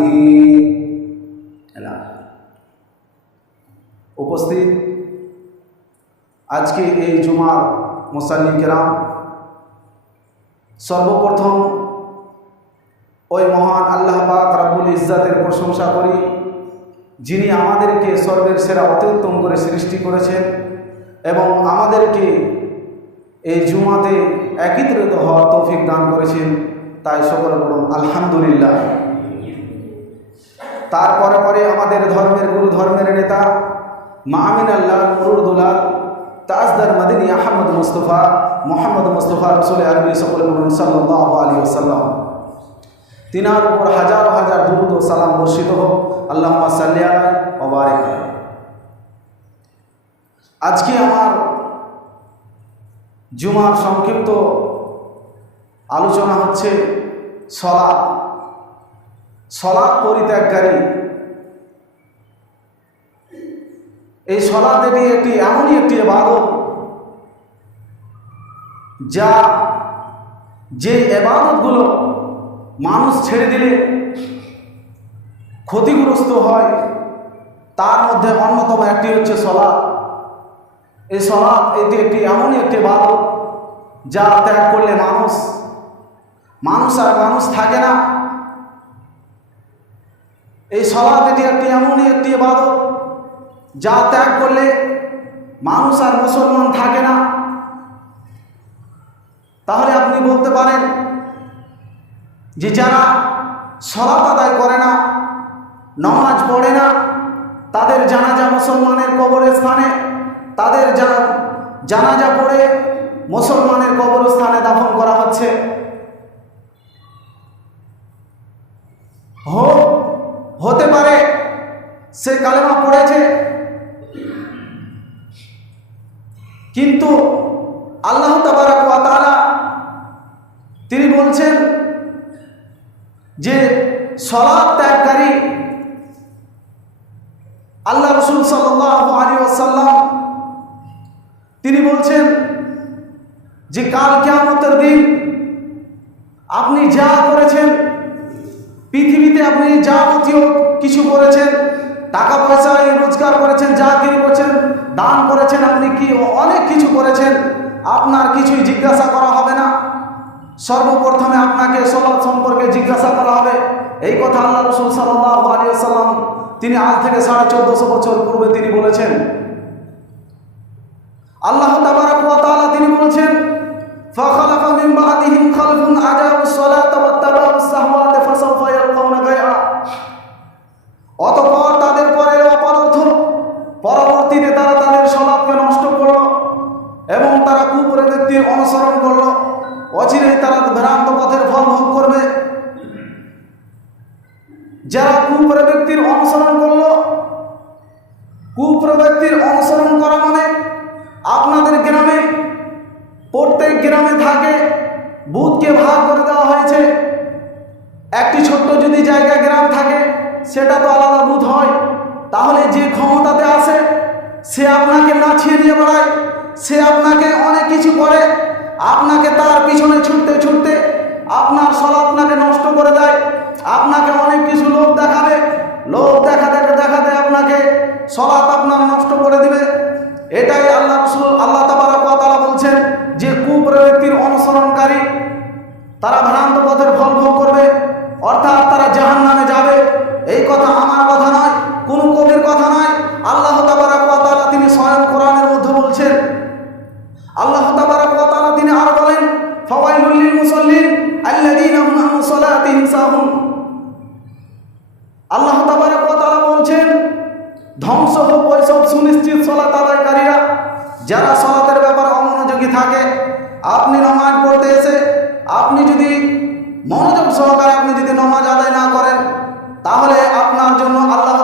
বিহি। উপস্থিত আজকে এই জুমার মুসাল্লি কেরাম, সর্বপ্রথম ওই মহান আল্লাহ পাক রব্বুল ইজ্জাতের প্রশংসা করি, যিনি আমাদেরকে সর্বের সেরা অত্যুত্তম করে সৃষ্টি করেছেন এবং আমাদেরকে এই জুমাতে একত্রিত হওয়ার তৌফিক দান করেছেন। তাই সকলে বলুন আলহামদুলিল্লাহ। তারপরে পরে আমাদের ধর্মের গুরু, ধর্মের নেতা মাআমিন আল্লাহ নুরুল দুলাল তাজদার মাদিনী আহমদ মুস্তফা মোহাম্মদ মুস্তফা রসুল আরবি সকলে বলুন সাল্লাল্লাহু আলাইহি ওয়াসাল্লাম। তিনার উপর হাজার হাজার দুরূদ ও সালাম বর্ষিত হোক। আল্লাহুম্মা সাল্লি আলাইহি ওয়া বারিক আলাইহি। আজকে আমার জুমার সংক্ষিপ্ত আলোচনা হচ্ছে সালাত। সালাত পরিত্যাগকারী, এই সালাত এটি এমনই একটি ইবাদত যে ইবাদতগুলো মানুষ ছেড়ে দিলে ক্ষতিগ্রস্ত হয়, তার মধ্যে অন্যতম একটি হচ্ছে সালাত। এই সালাত এটি এমনই একটি ইবাদত যা ত্যাগ করলে মানুষ আর মানুষ থাকে না। এই সালাত এটি এমনই একটি ইবাদত যা ত্যাগ করলে মানুষ আর মুসলমান থাকে না। তাহলে আপনি বলতে পারেন যে যারা সালাত আদায় করে না, নামাজ পড়ে না, তাদের জানাজা মুসলমানের কবরস্থানে, তাদের জানাজা পড়ে মুসলমানের কবরস্থানে দাফন করা হচ্ছে। হতে পারে সে কালেমা পড়েছে, কিন্তু আল্লাহ তাবারাক ওয়া তাআলা তিনি বলছেন যে সালাত ত্যাগকারী, আল্লাহ রাসূল সাল্লাল্লাহু আলাইহি ওয়াসাল্লাম তিনি বলছেন যে কাল কিয়ামতের দিন আপনি যা করেছেন, পৃথিবীতে আপনি যাবতীয় কিছু করেছেন, টাকা পয়সা রোজগার করেছেন, চাকরি করেছেন, দান করেছেন, আপনি কি অনেক কিছু করেছেন, আপনার কিছুই জিজ্ঞাসা করা হবে না। সর্বপ্রথমে আপনাকে সালাত সম্পর্কে জিজ্ঞাসা করা হবে। এই কথা আল্লাহ রাসূল সাল্লাল্লাহু আলাইহি ওয়াসাল্লাম তিনি আজ থেকে 1450 বছর পূর্বে তিনি বলেছেন। আল্লাহ তাবারাক ওয়া তাআলা তিনি বলছেন ফাখালাফা মিন বা'দিহিম খালফুন আজাউস সালাতা ওয়াত্তাবাউস শাহওয়াতি ফাসাওফা ইয়ালকাউনা গায়য়া। অতঃপর তাদের পরে অপরাধ, পরবর্তীতে তারা তাদের সালাতকে নষ্ট করলো এবং তারা কুপ্রবৃত্তির অনুসরণ করলো। অচিরেই তারা ভ্রান্ত পথের ফল ভোগ করবে। যারা কুপ্রবৃত্তির অনুসরণ করলো, কুপ্রবৃত্তির অনুসরণ করা মানে আপনাদের গ্রামে প্রত্যেক গ্রামে থাকে, বুথকে ভাগ করে দেওয়া হয়েছে। একটি ছোট্ট যদি জায়গায় গ্রাম থাকে সেটা তো আলাদা বুথ হয়। তাহলে যে ক্ষমতাতে আসে সে আপনাকে নাচিয়ে নিয়ে বেড়ায়, সে আপনাকে অনেক কিছু করে, আপনাকে তার পিছনে ছুটতে ছুটতে আপনার সালাত আপনাকে নষ্ট করে দেয়। আপনাকে অনেক কিছু লোভ দেখাবে, লোভ দেখাতে আপনাকে সালাত আপনার নষ্ট করে দিবে। এটাই আল্লাহ তাবারাক ওয়া তাআলা বলছেন যে কুপ্রবৃত্তির অনুসরণকারী তারা ভ্রান্ত পথের ফল ভোগ করবে, অর্থাৎ তারা জাহান্নামে যাবে। এই কথা আমার কথা নয়, কোন কবির কথা নয়, আল্লাহ তাবারাক ওয়া তাআলা তিনি স্বয়ং কোরআনের মধ্যে বলছেন। আল্লাহ তাবারাক ওয়া তাআলা তিনি আরো বলেন ফাওয়াইলুল লিল মুসাল্লিন আল্লাযীনা হুম আন সালাতিহিম সাহুন। আল্লাহ তাবারাক ওয়া তাআলা বলছেন ধ্বংস হোক ওই সব সুনিশ্চিত সালাত আদায়কারীরা যারা সালাতের ব্যাপারে অমনোযোগী থাকে। আপনি নামাজ পড়তে এসে আপনি যদি মনোযোগ সহকারে আপনি যদি নামাজ আদায় না করেন, তাহলে আপনার জন্য আল্লাহ